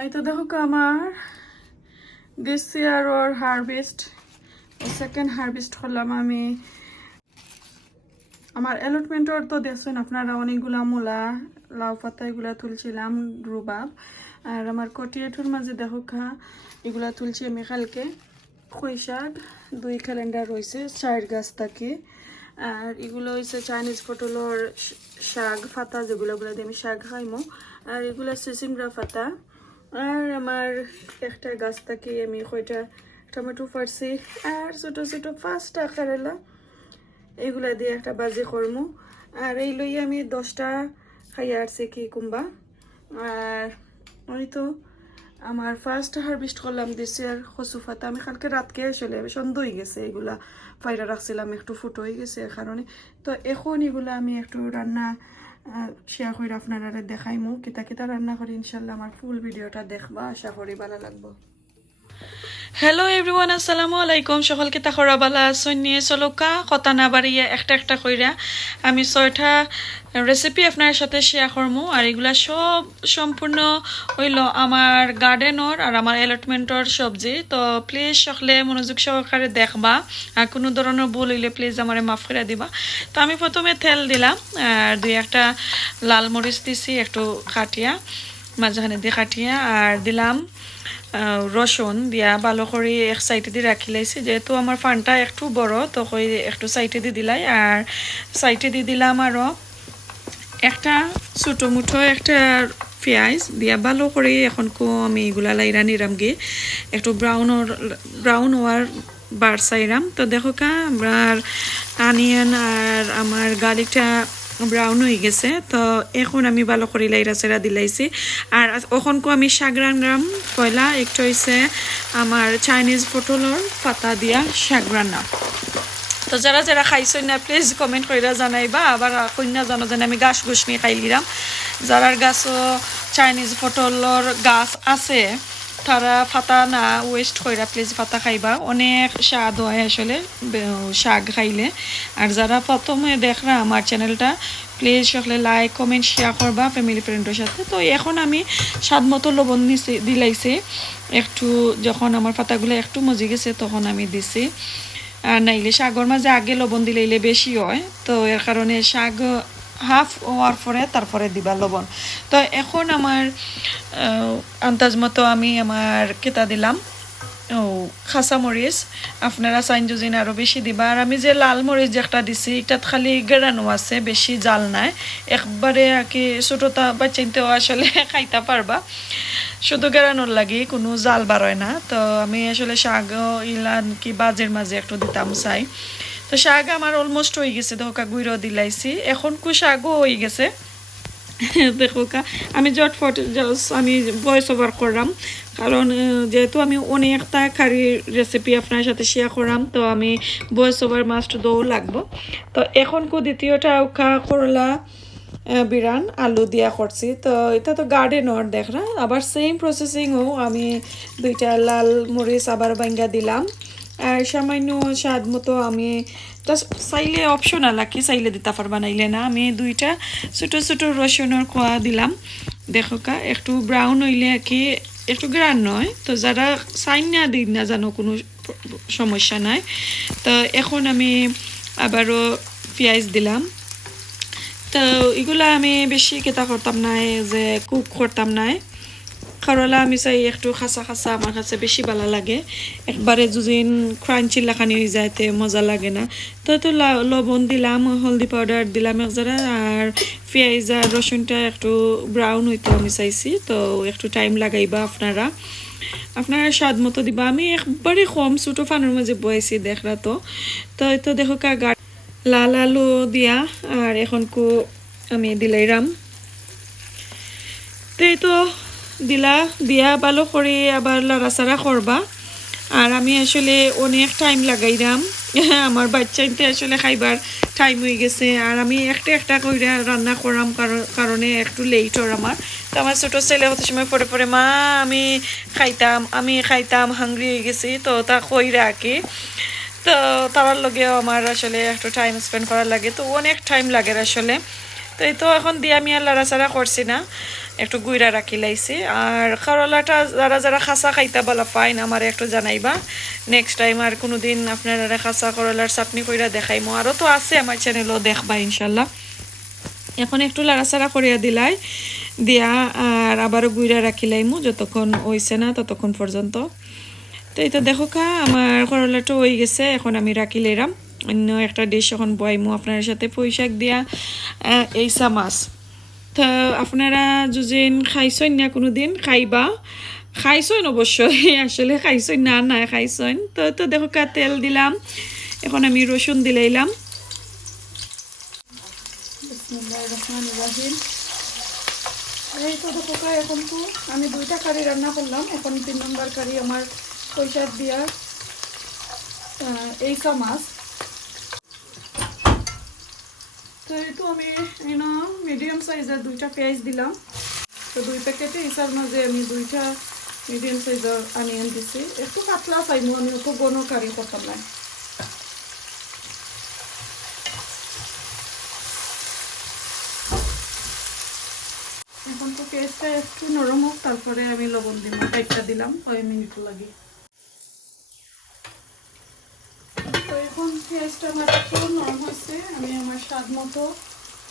এই তো দেখো আমার this year or harvest second harvest করলাম আমি। আমার অ্যালটমেন্টর তো দেখছেন আপনারা, অনেকগুলা মূলা লাউ পাতা এগুলা তুলছিলাম, রুবাব। আর আমার কটিয়েটুর মাঝে দেখো এগুলা তুলছি আমি কালকে। কই শাক 2 ক্যালেন্ডার রয়েছে, 4 গাছ থাকে। আর এগুলো হচ্ছে চাইনিজ পটলের শাক পাতা, যেগুলো দিয়ে আমি শাক খাইমো। আর এগুলো সিসিমরা পাতা। আর আমার একটা গাছ থেকে আমি কয়টা টমেটো পারছি, আর ছোট ছোট 5টা কারেলা, এগুলা দিয়ে একটা বাজি করমু। আর এই লই আমি 10টা খাইয়া আসছি কি কুম্বা। আর ওই তো আমার ফার্স্ট হারভেস্ট করলাম দিছে। আর কচু পাতা আমি কালকে রাতকে আসলে সন্ধ্যা হয়ে গেছে, এগুলা ফাইরা রাখছিলাম, একটু ফুটো হয়ে গেছে এর কারণে। তো এখন এগুলা আমি একটু রান্না শেয়ার করে আপনারা দেখাইমু কিতা কিতা রান্না করি। ইনশাল্লাহ আমার ফুল ভিডিওটা দেখবা, আশা করি ভালো লাগবে। হ্যালো এভরিওয়ান, আসসালামু আলাইকুম। সকলকে তাহরা বালা সৈন্যে চলকা কথা না বাড়িয়ে একটা একটা কইরা আমি 6টা রেসিপি আপনার সাথে শেয়ার করবো। আর এগুলা সব সম্পূর্ণ হইল আমার গার্ডেনর আর আমার অ্যালটমেন্টর সবজি। তো প্লিজ সকলে মনোযোগ সহকারে দেখবা, আর কোনো ধরনের ভুল হইলে প্লিজ আমার মাফ করে দিবা। তো আমি প্রথমে তেল দিলাম, আর 2-1টা লাল মরিচ দিছি একটু কাটিয়া, মাঝখানে দিয়ে কাটিয়া। আর দিলাম রসুন দিয়া ভালো করে এক সাইডে দিয়ে রাখি লাইছি, যেহেতু আমার ফানটা একটু বড় তো একটু সাইডে দিয়ে দিলাই। আর সাইডে দিয়ে দিলাম আরও একটা ছোটো মুঠো একটা পেঁয়াজ দিয়া ভালো করে এখন আমি এগুলা লাইরা নিরাম গিয়ে একটু ব্রাউন হওয়ার বার চাইরাম। তো দেখো আমার আনিয়ন আর আমার গার্লিকটা ব্রাউন হয়ে গেছে। তো এখন আমি ভালো করে লাইরা চেরা দিলাইছি। আর ওখানকো আমি শাক রান্নাম পয়লা একটু হয়েছে আমার চাইনিজ পটলের পাতা দিয়া শাক রান্না। তো যারা যারা খাইছেন না প্লিজ কমেন্ট করে জানাইবা। আবার কন্যা জানো যেন আমি গাছ গুছমি খাই লিলাম। যারার গাছও চাইনিজ পটলের গাছ আছে তারা পাতা না ওয়েস্ট কইরা প্লিজ পাতা খাইবা, অনেক স্বাদ হয় আসলে শাক খাইলে। আর যারা প্রথমে দেখরা আমার চ্যানেলটা প্লিজ সকলে লাইক কমেন্ট শেয়ার করবা ফ্যামিলি ফ্রেন্ডের সাথে। তো এখন আমি স্বাদ মতো লবণ দিলাইছি একটু, যখন আমার পাতাগুলো একটু মজি গেছে তখন আমি দিছি। আর নাইলে শাকর মাঝে আগে লবণ দিলে বেশি হয়, তো এর কারণে শাক হাফ হওয়ার পরে তারপরে দিবা লবণ। তো এখন আমার আন্দাজ মতো আমি আমার কেতা দিলাম খাসা মরিচ, আপনারা চাইন যদি আরও বেশি দিবা। আর আমি যে লাল মরিচ যেটা দিছি এটাত খালি গেরানো আছে, বেশি জাল নাই, একবারে আর কি ছোটোটা বাচ্চাইতেও আসলে খাইতে পারবা, শুধু গেরানোর লাগে, কোনো জাল বারয় না। তো আমি আসলে শাক ইলান কি বাজের মাঝে একটু দিতাম চাই। তো শাক আমার অলমোস্ট হয়ে গেছে, দেখোকা গুঁড়ো দিলাইছি, এখন শাকও হয়ে গেছে। দেখোকা আমি জটফট আমি ভয়েস ওভার করলাম, কারণ যেহেতু আমি অনেকটা কারি রেসিপি আপনার সাথে শেয়ার করলাম, তো আমি ভয়েস ওভার মাস্ট দৌড় লাগবো। তো এখন দ্বিতীয়টা করলা বিরান আলু দিয়া করছি। তো এটা তো গার্ডেনর দেখরা, আবার সেম প্রসেসিংও আমি 2টা লাল মরিচ আবার বাঙ্গা দিলাম। আর সামান্য স্বাদ মতো আমি চাইলে অপশনাল আর কি, চাইলে দিতে পারবা নাইলে না। আমি 2টা ছোটো ছোটো রসুনের কোয়া দিলাম। দেখো একটু ব্রাউন হইলে আর কি একটু গ্রান নয়, তো যারা চাইন না দিন না জানো কোনো সমস্যা নাই। তো এখন আমি আবারও পেঁয়াজ দিলাম। তো এগুলা আমি বেশি কেতা করতাম নাই, যে কুক করতাম নাই। করলা আমি চাই একটু খাসা খাসা আমার কাছে বেশি ভালো লাগে, একবারে যদিন ক্রাঞ্চি লাখানি হয়ে যাইতে মজা লাগে না। তো লবণ দিলাম, হলদি পাউডার দিলাম একজরা, আর পেঁয়াজ আর রসুনটা একটু ব্রাউন হইতে আমি চাইছি। তো একটু টাইম লাগাইবা আপনারা স্বাদ মতো দিবা। আমি একবারে কম ছোটো ফানোর মাঝে বয়েছি দেখরা। তো তো দেখো লাল আলু দিয়া আর এখন আমি দিলাইরাম। তো দিয়া ভালো করে আবার লাড়াচাড়া করবা। আর আমি আসলে অনেক টাইম লাগাইলাম, আমার বাচ্চাইতে আসলে খাইবার টাইম হয়ে গেছে। আর আমি একটা করে রান্না করাম কারণে একটু লেট হর আমার। তো আমার ছোটো ছেলে হতে সময় পরে মা আমি খাইতাম হাংরি হয়ে গেছি, তো তা কইরা আর কি। তো তার লগেও আমার আসলে একটু টাইম স্পেন্ড করার লাগে, তো অনেক টাইম লাগে আসলে। তো এই তো এখন দিয়ে আমি আর লাড়াচাড়া করছি না। একটু গুইরা রাখি লাইছি। আর করলাটা যারা যারা খাসা খাইতে বলা পাইন আমার একটু জানাইবা, নেক্সট টাইম আর কোনো দিন আপনারা খাসা করলার চাটনি কইরা দেখাইমো। আরও তো আছে আমার চ্যানেলও, দেখবা ইনশাল্লাহ। এখন একটু লাড়াচাড়া করিয়া দিলাই, দিয়া আর আবারও গুইরা রাখিলাইমু যতক্ষণ হইছে না ততক্ষণ পর্যন্ত। তো এই তো দেখো কা আমার করলাটা হয়ে গেছে, এখন আমি রাখি লইলাম অন্য একটা ডিশ। এখন বয়াইমু আপনার সাথে পুঁইশাক দিয়া এইসা মাছ। তো আপনারা যদি খাইছেন না কোনো দিন, খাইবা, খাইছেন অবশ্যই, আসলে খাইছেন না না খাইছেন। তো তো দেখো কা তেল দিলাম, এখন আমি রসুন দিলাইলাম। বিসমিল্লাহির রহমানির রহিম। এই তো দেখো কা এখন তো আমি 2টা কারি রান্না করলাম, এখন 3 নম্বর কারি আমার পুঁইশাক দিয়া এইসা মাছ। তো এই তো আমি মিডিয়াম সাইজের 2টা পেঁয়াজ দিলাম। তো 2 প্যাকেটে এইসার মাঝে আমি 2টা মিডিয়াম সাইজের অনিয়ন দিছি। একটু পাতলা চাইমু, আমি অত ঘন কারি করতাম না। এখন তো পেঁয়াজটা একটু নরম হোক, তারপরে আমি লবণ দিব, একটা দিলাম 5 মিনিট লাগে। তো এখন পেঁয়াজটা আমার একটু নরম হয়েছে, আমি আমার স্বাদ মতো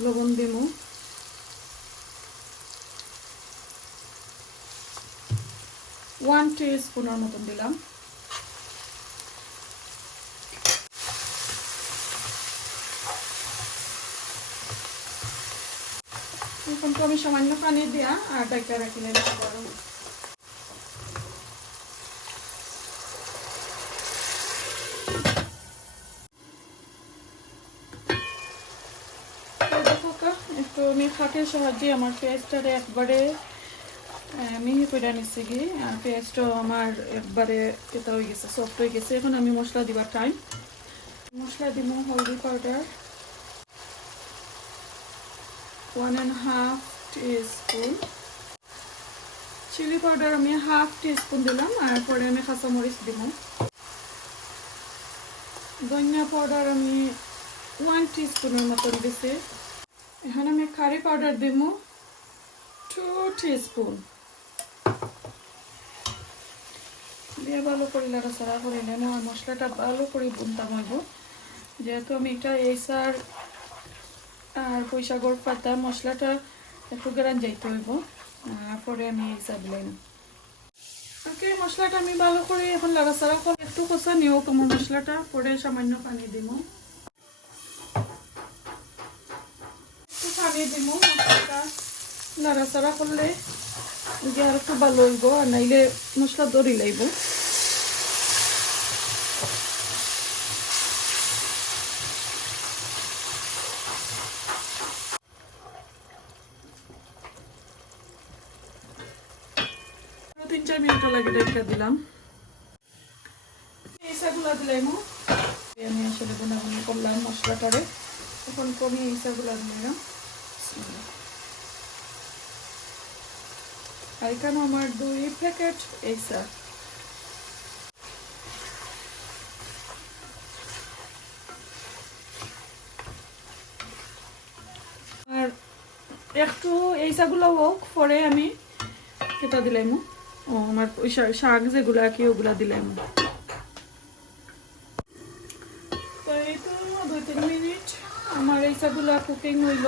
লবণ দিব। 1 টিস্পুনের মতন দিলাম। এখন তো আমি সামান্য পানি দিয়া আর ডাইকা রাখিলাম গরম। একটু আমি খাটের সাহায্যে আমার পেঁয়াজটারে একবারে মিহি করে নিচ্ছি গিয়ে, আর পেঁয়াজটাও আমার একবারে এটা হয়ে গেছে, সফট হয়ে গেছে। এখন আমি মশলা দিবার টাইম। মশলা দিব হলদি পাউডার 1.5 টিস্পুন, চিলি পাউডার আমি 1/2 টিস্পুন দিলাম, আর পরে আমি কাঁচামরিচ দিব। ধনিয়া পাউডার আমি 1 টিস্পুনের মতন দিছি। এখন আমি কারি পাউডার দিব 2 টিস্পুন দিয়ে ভালো করে নাড়াচাড়া করে নেব। আর মশলাটা ভালো করে বুনতাম হইব, যেহেতু আমি এটা এইসার আর পুঁইশাকের পাতা মশলাটা একটু গ্রান যাইতে হইব। পরে আমি এইসা দিলাম। ওকে, মশলাটা আমি ভালো করে এখন নাড়াচাড়া করে একটু কষা নিও কমন মশলাটা, পরে সামান্য পানি দিব। একটু পানি দিব, মশলাটা নাড়াচাড়া করলে আর একটু ভালো হইব, আর নাইলে মশলা দড়ি লাগব। তিন চার মিনিট লাগে রেখে দিলাম। এইসাগুলা দিলাম, আমি আসলে গুনাগুনি করলাম মশলাটারে। এখন কমি এইসাগুলা দিলাম। আর এখানে আমার 2 প্যাকেট এইসা। আর একটু এইসাগুলো হোক, পরে আমি এটা দিলাম আমার ওই শাক যেগুলো কি ওগুলা দিলাম। তো এই তো 2-3 মিনিট আমার এইসাগুলা কুকিং হইল,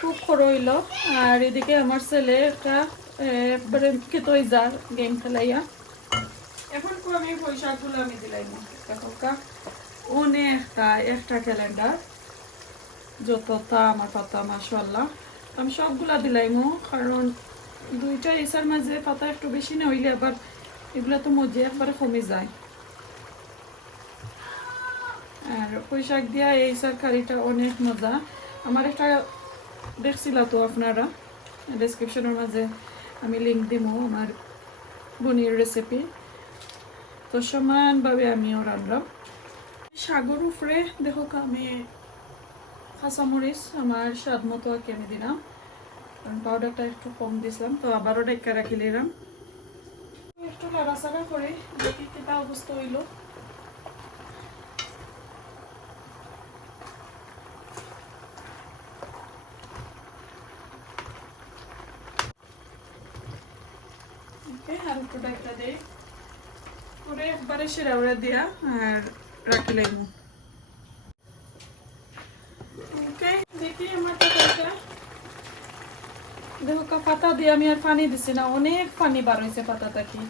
কুক করে হইল। আর এদিকে আমার ছেলে একটা একবারে খেতই যা গেম খেলাইয়া। এখন তো আমি পয়সাগুলো আমি দিলাম অনেকটা একটা ক্যালেন্ডার যতটা আমার পাতা মাশাআল্লাহ আমি সবগুলা দিলাইমো, কারণ 2টা এসার মাঝে পাতা একটু বেশি না হইলে আবার এগুলা তো মজে একবারে কমে যায়। আর পুঁইশাক দিয়া এই তরকারিটা অনেক মজা। আমার একটা দেখছিল তো আপনারা, ডেসক্রিপশনের মাঝে আমি লিঙ্ক দিব আমার বোনের রেসিপি। তো সমানভাবে আমিও রান্নাম। শাকের উপরে দেখো আমি কাঁচামরিচ আমার স্বাদ মতো আর কি আমি দিলাম, কারণ পাউডারটা একটু কম দিয়েছিলাম। তো আবারও ডেকা রাখি নিলাম, একটু নাড়াচাড়া করে দেখি কেটা অবস্থা হইল। ওকে, আর একটু ডাকটা দেই করে একবারে সেরাউড়া দিয়া আর রাখি লাগবো। ওকে, দেখি আমার তরকারিটা দেখো পাতা দিয়ে আমি আর পানি দিছি না, অনেক পানি বার হয়েছে পাতা থাকি।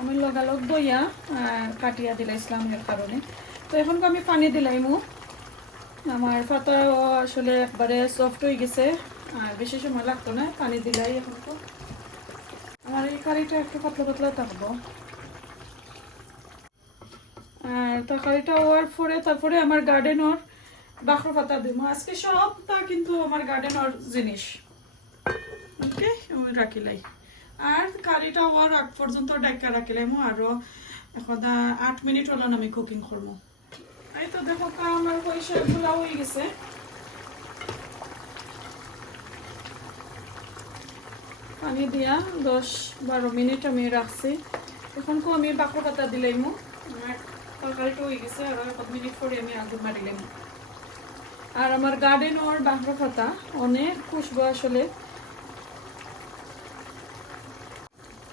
আমি লগালগ দইয়া আর কাটিয়া দিলাইছিলাম এর কারণে। তো এখন আমি পানি দিলাইমু। আমার পাতা আসলে একবারে সফট হয়ে গেছে, আর বেশি সময় লাগতো না, পানি দিলাই এখন। তো আমার এই কারিটা একটু পাতলা পাতলা থাকবো। আর তরকারিটা হওয়ার পরে তারপরে আমার গার্ডেনর বাখর পাতা দিব। আজকে সবটা কিন্তু আমার গার্ডেনর জিনিস। ওকে, আমি রাখিলাই। আর কারিটা হওয়ার আগ পর্যন্ত ডাক্কা রাখিলাম। আরো এখন 8 মিনিট হলো আমি কুকিং করবো। এই তো দেখো আমার পয়সাগুলো হয়ে গেছে। পানি দিয়া 10-12 মিনিট আমি রাখছি। এখন আমি বাকর পাতা দিলাইমু। আমার তরকারিটা হয়ে গেছে, আর 1 মিনিট পরে আমি আগুন মারিলাম। আর আমার গার্ডেনর বাকর পাতা অনেক খুশবু আসলে।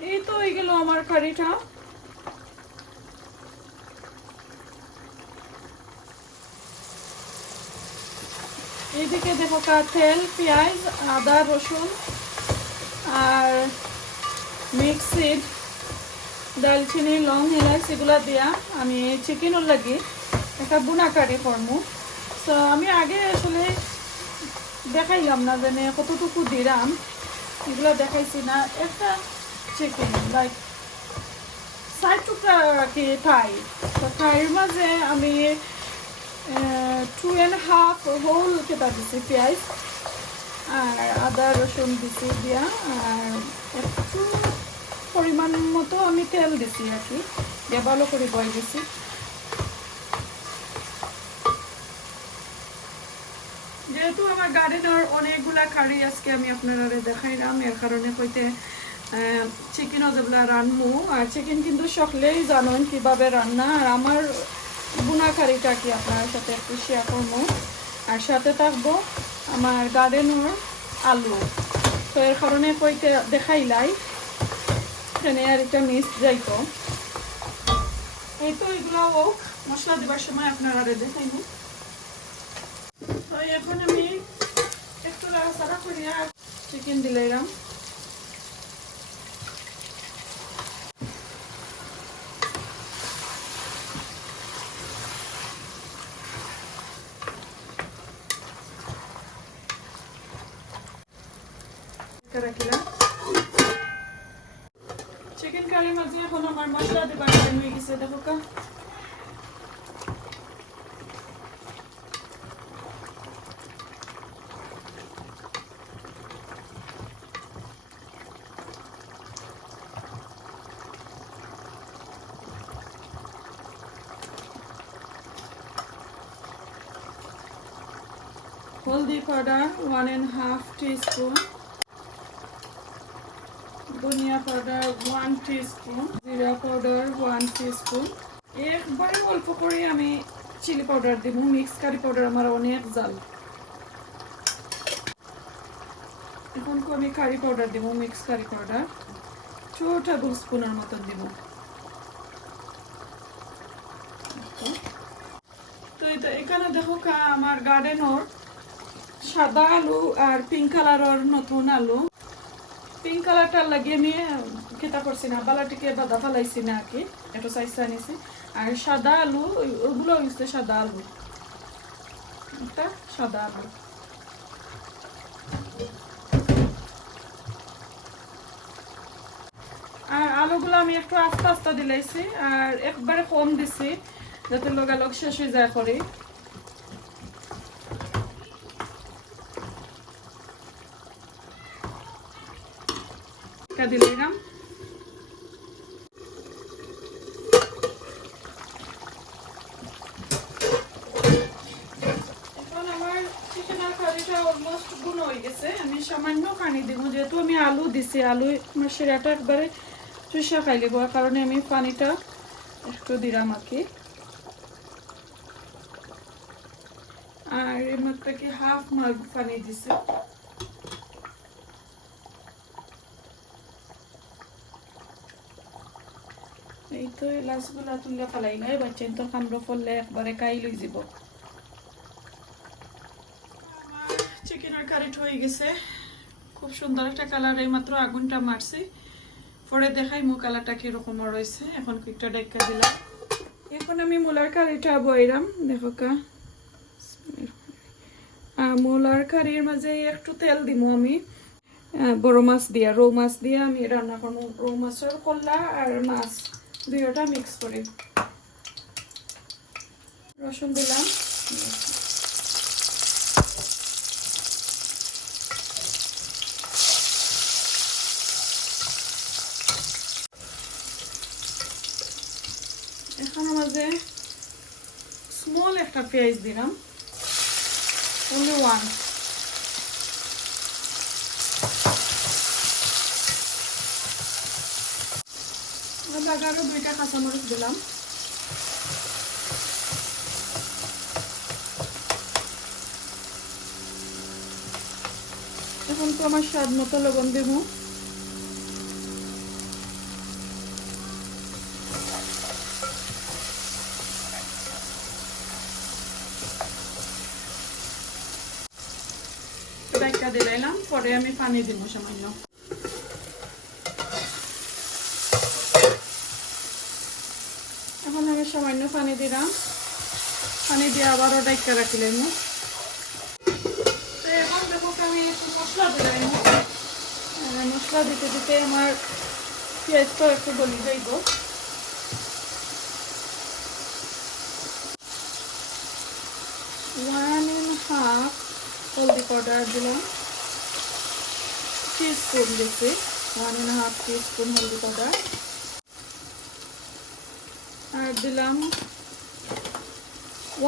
এই তো হয়ে গেল আমার কারিটা। এইদিকে দেখো তেল, পেঁয়াজ, আদা, রসুন আর মিক্সিড দালচিনি, লং, এলাচ এগুলা দিয়া আমি চিকেনের লাগি একটা বুনা কারি করবো। তো আমি আগে আসলে দেখাইলাম না জানে কতটুকু দিলাম, এগুলো দেখাইছি না। একটা চিকেন লাইক 60 টুকরা কি থাই, তো থাইয়ের মাঝে আমি 2.5 হোল কেটা দিছি পেঁয়াজ আর আদা রসুন দিছি দিয়া, আর একটু পরিমাণ মতো আমি তেল দিছি আর কি, দিয়ে ভালো করে বয় দিছি। যেহেতু আমার গার্ডেনের অনেকগুলা কারি আজকে আমি আপনারা দেখাইলাম, এর কারণে কইতে চিকেনও যেগুলা রান্নু। আর চিকেন কিন্তু সকলেই জানেন কিভাবে রান্না, আর আমার বুনা কারিটা কি আপনার সাথে একটু শেয়ার করবো। আর সাথে থাকবো আমার গার্ডেনের আলু। তো এর কারণে কইতে দেখাইলাই এখানে আর একটা মিস যাইতো। এই তো এগুলো মশলা দেবার সময় আপনারা দেখাইব। তো এখন আমি একটু নাড়াচাড়া করিয়া চিকেন দিলাম। চিকেন কারির মাঝে এখন আমার মশলা দেবার টাইম হয়ে গেছে। দেখো কা हल्दी पाउडर 1.5 टीस्पून, धनिया पाउडर 1 टीस्पून, जीरा पाउडर 1 टीस्पून। একবারে অল্প করে আমি চিলি পাউডার দেব। মিক্স কারি পাউডার আমার অনেক জাল। এখন আমি কারি পাউডার দেব, মিক্স কারি পাউডার 2 টেবিল স্পুনের মতো দেব। তো এখানে দেখো আমার গার্ডেনর সাদা আলু আর পিঙ্ক কালারের নতুন আলু। পিঙ্ক কালারটা লাগিয়ে আমি খেতা করছি না, বালাটিকে বাদা ফালাইছি না আর কি, একটু সাইজটা আনিছি। আর সাদা আলু ওগুলো হচ্ছে সাদা আলু, একটা সাদা আলু। আর আলুগুলো আমি একটু আস্তে আস্তে দিলাইছি, আর একবারে কম দিছি যাতে লগালগ শেষ হয়ে যায় করে। দিলাম অলমোস্ট গুণ হয়ে গেছে। আমি সামান্য পানি দিব, যেহেতু আমি আলু দিছি, আলু আমার শিরাটা একবারে চুষা খাই লিব, কারণে আমি পানিটা একটু দিলাম আর কি। আর এর মধ্যে কি হাফ মাগ পানি দিছি। এই তো এলাচগুলা তুলে ফেলাই নাই, বাচ্চান তো কামড় পড়লে একবারে কাই লই যাব। আমার চিকেনের কারিটা হয়ে গেছে, খুব সুন্দর একটা কালার। এই মাত্র আগুনটা মারছি, পরে দেখাই মু কালারটা কিরকম রয়েছে। এখন একটা ডাইকা দিলাম। এখন আমি মূলার কারিটা বইরাম, দেখো কা মূলার কারির মাঝে একটু তেল দিব আমি, বড় মাছ দিয়া, রৌ মাছ দিয়া আমি রান্না করবো। রৌ মাছের কল্লা আর মাছ দুইটা মিক্স করি। রসুন দিলাম, এখন মাঝে স্মল একটা পেঁয়াজ দিলাম, only one। আরো দুইটা কাঁচামরিচ দিলাম। এখন তো আমার স্বাদ মতো লবণ দেব। ডাইকা দিলাম, পরে আমি পানি দিব সামান্য। এখন আমি সামান্য পানি দিলাম, পানি দিয়ে আবারও ডাইকা রাখিলাম। এখন দেখো আমি একটু মশলা দিলাম। মশলা দিতে দিতে আমার পেঁয়াজটা একটু গলি যাইব। 1.5 হলদি পাউডার দিলাম, টিস্পুন দিচ্ছি, 1.5 টিস্পুন হলদি পাউডার। আর দিলাম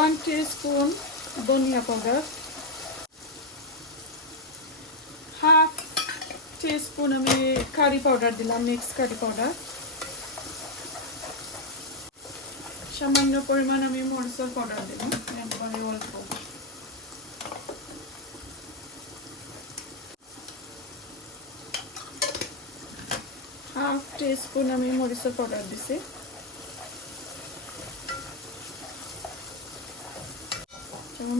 1 টিস্পুন ধনিয়া পাউডার, 1/2 টিস্পুন আমি কারি পাউডার দিলাম, মিক্স কারি পাউডার। সামান্য পরিমাণ আমি মরিচের পাউডার দিলাম, একবারে অল্প। হাফ টিস্পুন আমি মরিচের পাউডার দিছি।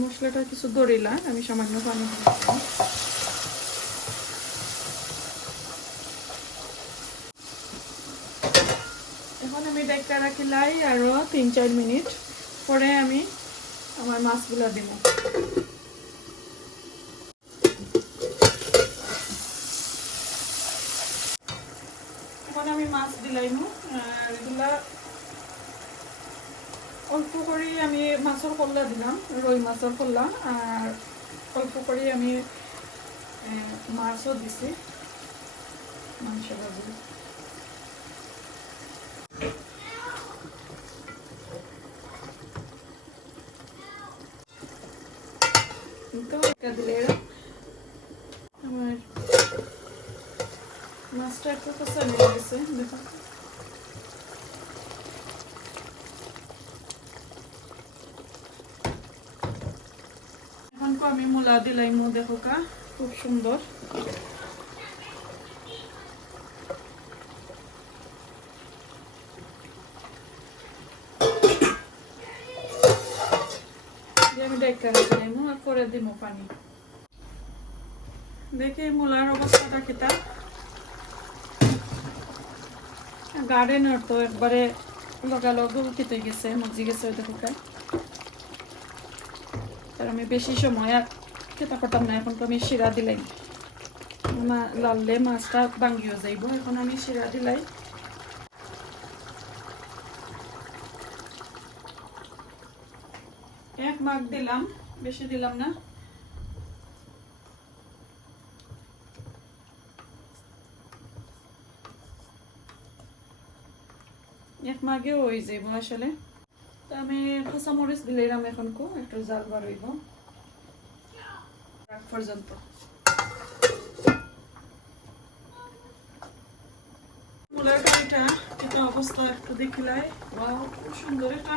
মশলাটা কিছু দরিলা, আমি সামান্য পানি দিলাম। এখন আমি ডাইকা রাখিলাই আরো 3-4 মিনিট, পরে আমি আমার মাছগুলো দিব। এখন আমি মাছ দিলাইম, আর এগুলা অল্প করে আমি মাছের কল্লা দিলাম, রুই মাছের কল্লা, আর অল্প করে আমি মাছও দিছি মাংস ভাজি। দিলে আমার মাছটা একটু কষা নিয়ে গেছে, দেখো। এখন আমি মূলা দিলাম, দেখো কা খুব সুন্দর। আমি ডাইকা রাখলাম, আর পরে দিব পানি। দেখি মূলার অবস্থাটা খেতা, গার্ডেনের তো একবারে লগালগ খেতে গেছে, মজি গেছে, দেখো কা। আর আমি বেশি সময় আর খেতে পারতাম না। এখন তো আমি শিরা দিলাই, লাললে মাছটা ভাঙ্গিও যাইব। এখন আমি শিরা দিলাই, এক মাগ দিলাম, বেশি দিলাম না। এক মাগেও হয়ে যাইব আসলে। তো আমি কাঁচামরিচ দিলাম, এখন একটু জাল বার হইব পর্যন্ত। মূলার কারিটা এটা অবস্থা একটু দেখিলাই, ওয়াও খুব সুন্দর একটা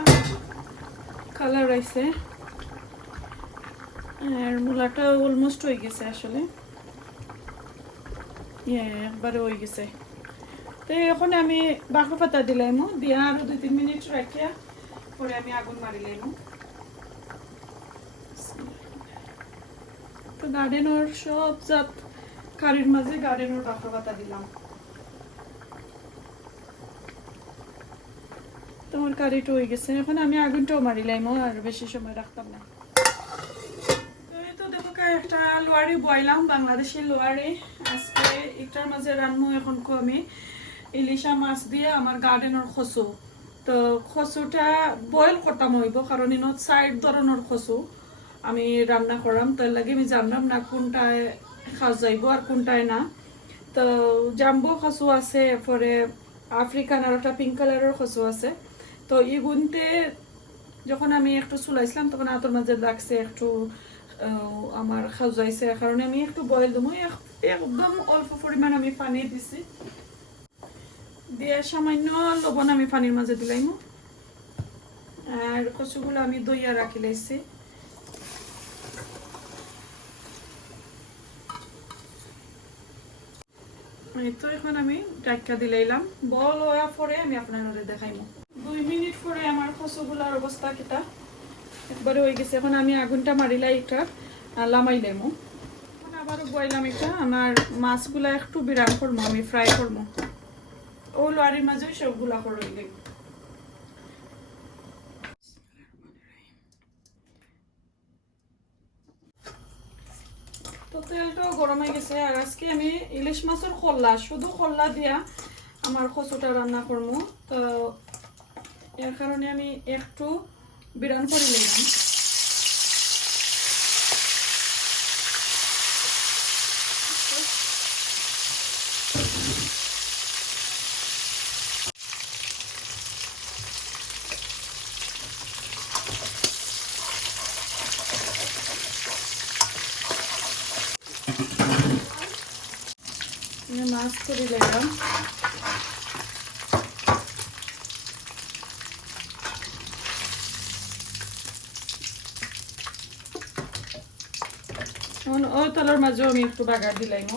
কালার আইছে। আর মূলাটা অলমোস্ট হয়ে গেছে আসলে, একবারে হয়ে গেছে। তো এখন আমি বাঁকা পাতা দিলাম দিয়া আরো 2-3 মিনিট রাখিয়া পরে আমি আগুন মারিলাম। তো গার্ডেনের সব জাত কারির মাঝে গার্ডেনের বাঁকা পাতা দিলাম। তোমার কারিটা হয়ে গেছে, এখন আমি আগুনটাও মারিলাম আর বেশি সময় রাখতাম না। তো দেখো একটা লোয়ারি বইলাম, বাংলাদেশি লোয়ারি। আজকে এটার মাঝে রান্না এখন আমি ইলিশা মাছ দিয়ে আমার গার্ডেনের খসু। তো খসুটা বয়েল করতাম হইব, কারণ ইনত 4 ধরনের খসু আমি রান্না করাম, তার লাগে আমি জানলাম না কোনটায় খাওয়া যাইব আর কোনটায় না। তো জাম্বো খসু আছে, এরপরে আফ্রিকান আর একটা পিঙ্ক কালারের খসু আছে। তো ইগুনতে যখন আমি একটু চুলাইছিলাম তখন আতর মাঝে লাগছে একটু আমার খাওয়াইছে, কারণে আমি একটু বয়েল দেবো। একদম অল্প পরিমাণ আমি পানি দিছি, দিয়ে সামান্য লবণ আমি পানির মাঝে দিলাম। আর কচুগুলো আমি দইয়া রাখি লাইছি। তো এখন আমি ডাক্কা দিলাইলাম, বল হওয়ার পরে আমি আপনাদের দেখাইব। 2 মিনিট পরে আমার কচুগুলার অবস্থা কিটা একবারে হয়ে গেছে। এখন আমি আগুনটা মারিলাই এটা লামাইলাম, এখন আবারও বইলাম। এটা আমার মাছগুলা একটু বিরাম করবো, আমি ফ্রাই করবো। ও লোয়ারির মাঝে সবগুলা করলাম। তো তেলটাও গরম হয়ে গেছে। আর আজকে আমি ইলিশ মাছের খোল্লা, শুধু খোল্লা দিয়া আমার কচুটা রান্না করবো। তো এর কারণে আমি একটু বিরান করে নিলাম। মাছ করে দিলাম। ওই তলার মাঝেও আমি একটু বাগার দিলাম।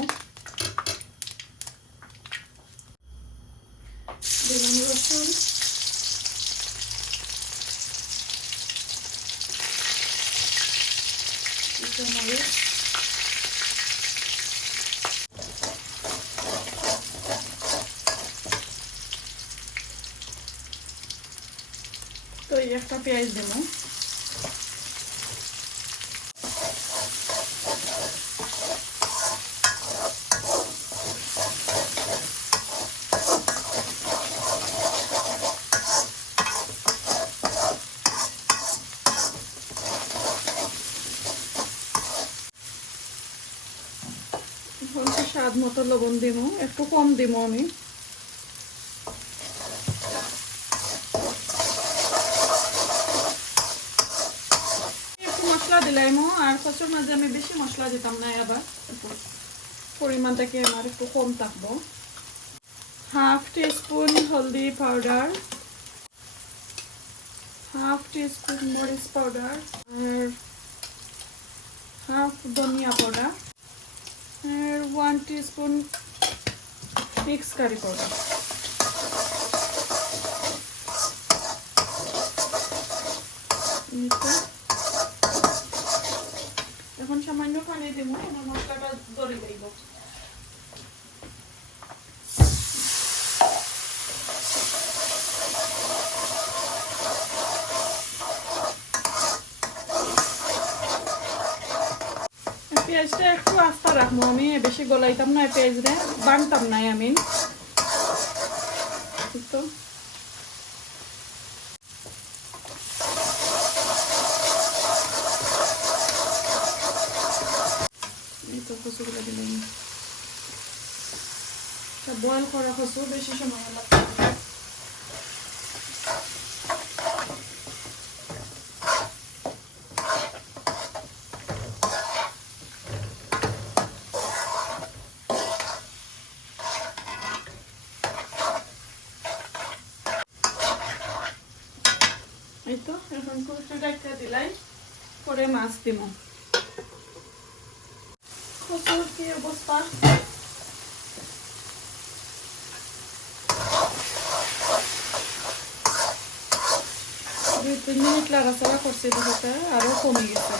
দিলাম রসুন, মরিচ, তো একটা পেঁয়াজ দেব। স্বাদ মতো লবণ দিব, একটু কম দিব আমি। একটু মশলা দিলাম, আর কচুর মাঝে আমি বেশি মশলা দিতাম না, আবার পরিমাণটাকে আমার একটু কম থাকবো। 1/2 টিস্পুন হলদি পাউডার, 1/2 টিস্পুন মরিচ পাউডার, আর 1/2 ধনিয়া পাউডার, আর 1 টিস্পুন মিক্স কারি পাউডার। এখন সামান্য পানি দেবো, আমার মশলাটা ধরে দেব। পেঁয়াজটা একটু আস্তা রাখবো, আমি বেশি গলাইতাম না পেঁয়াজটা, বানতাম না আমি। তো কচুগুলো দিলাম, বয়েল করা কচু, বেশি সময় লাগবে। এই তো এখন কচুটা একটা দিলাই, পরে মাছ দিব। কচুর কি অবস্থা, 2-3 মিনিট লাড়াচাড়া করছি দেখোটা আরও কমে গেছে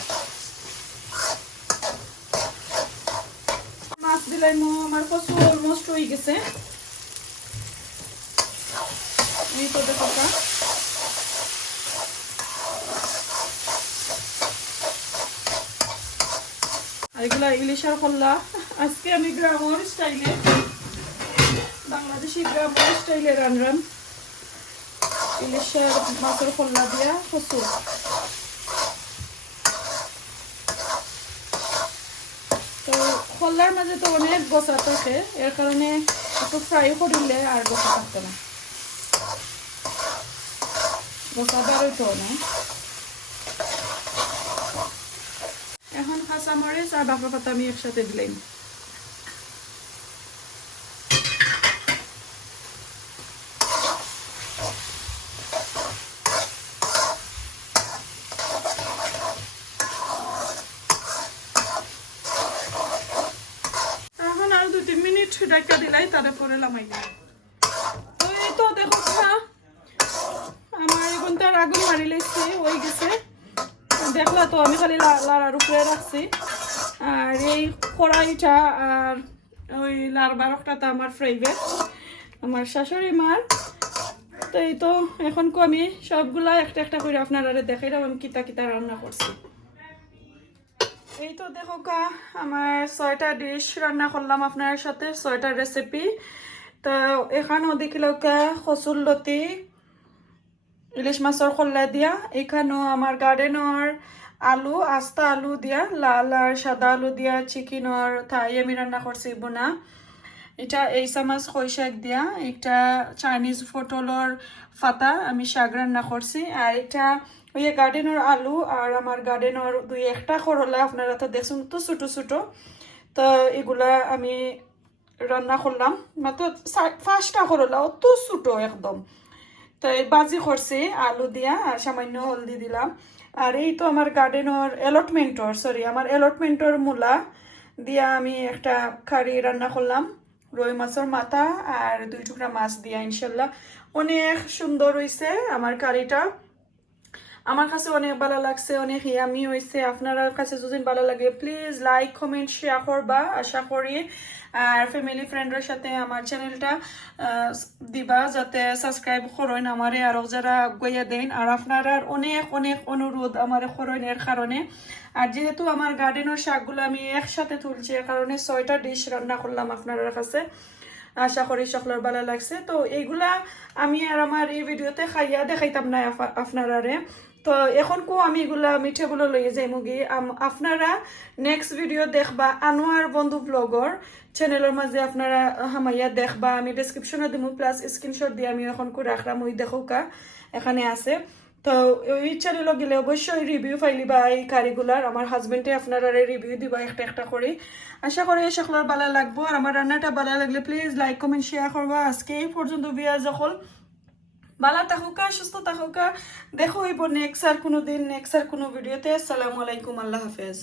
মাছ দিলাই আমার কচু অলমোস্ট হয়ে গেছে এই তো দেখোটা এগুলা ইলিশের খোল্লা আজকে আমি গ্রামের স্টাইলে বাংলাদেশি গ্রামের স্টাইলে রান্নাম ইলিশের মাছের খোল্লা দিয়া কচু তো খোল্লার মাঝে তো অনেক বসা থাকে এর কারণে একটু ফ্রাই করিলে আর বসা থাকতো না বসা বেরোইতো না এখন কাঁচামরিচ আর বাঁকা পাতা আমি একসাথে দিলাম এখন আর 2-3 মিনিট ঢাকা দিলাই তারপরে লামাই তো এই তো দেখো আমার এখন তার আগুন মারি লাইছে হয়ে গেছে দেখলা তো আমি খালি লাড়ার উপরে রাখছি আর এই কড়াইটা আর ওই লাড় বারকটা তো আমার ফেভারিট আমার শাশুড়ি মার তো এই তো এখন আমি সবগুলা একটা একটা করে আপনারা দেখাইলাম আমি কিতা কিতা রান্না করছি এই তো দেখো আমার 6টা ডিশ রান্না করলাম আপনার সাথে 6টা রেসিপি তো এখানেও দেখিল কচুর লতি ইলিশ মাছের খোল্লা দিয়া এখানেও আমার গার্ডেনের আলু আস্তা আলু দিয়া লাল আর সাদা আলু দিয়া চিকেনের থাই আমি রান্না করছি বোনা এটা এই চামচ কই শাক দিয়া এটা চাইনিজ পটলের ফাতা আমি শাক রান্না করছি আর এটা ওই গার্ডেনের আলু আর আমার গার্ডেনের 2-1টা করলা আপনারা তো দেখুন তো ছোটো ছোটো তো এগুলা আমি রান্না করলাম মাত্র 5টা করলা অত ছোটো একদম তো বাজি করছি আলু দিয়া আর সামান্য হলদি দিলাম আর এই তো আমার গার্ডেনের অ্যালটমেন্টর মূলা দিয়া আমি একটা কারি রান্না করলাম রুই মাছের মাথা আর 2 টুকরা মাছ দিয়া ইনশাল্লাহ অনেক সুন্দর হয়েছে আমার কারিটা আমার কাছে অনেক ভালো লাগছে অনেক ইয়ামি হয়েছে আপনার কাছে যদি ভালো লাগে প্লিজ লাইক কমেন্ট শেয়ার করবা আশা করি আর ফ্যামিলি ফ্রেন্ডের সাথে আমার চ্যানেলটা দিবা যাতে সাবস্ক্রাইব করেন আমারে আর যারা গইয়া দেন আর আপনারা অনেক অনেক অনুরোধ আমারে করেনের কারণে আর যেহেতু আমার গার্ডেনের শাকগুলো আমি একসাথে তুলছি এর কারণে 6টা ডিশ রান্না করলাম আপনার কাছে আশা করি সকলের ভালো লাগছে তো এইগুলা আমি আর আমার এই ভিডিওতে খাইয়া দেখাইতাম না আপনারারে তো এখন আমি এগুলা মিঠেগুলো লইয়ে যাই মুগি আপনারা নেক্সট ভিডিও দেখবা আনোয়ার বন্ধু ব্লগর চ্যানেলের মাঝে আপনারা হামাইয়া দেখবা আমি ডেসক্রিপশনে দিব প্লাস স্ক্রিনশট দিয়ে আমি এখন করে রাখলাম ওই দেখোকা এখানে আছে তো ওই চ্যানেলে গেলে অবশ্যই রিভিউ ফাইলিবা এই কারিগুলার আমার হাজবেন্ডে আপনারা রিভিউ দিবা একটা একটা করে আশা করি সকলের ভালো লাগবো আর আমার রান্নাটা ভালো লাগলে প্লিজ লাইক কমেন্ট শেয়ার করবা আজকে এই পর্যন্ত বিয়া যখন ভালো থাকুকা সুস্থ থাকুকা দেখো হইব নেক্সট আর কোনো দিন নেক্সট আর কোনো ভিডিওতে আসসালামু আলাইকুম আল্লাহ হাফেজ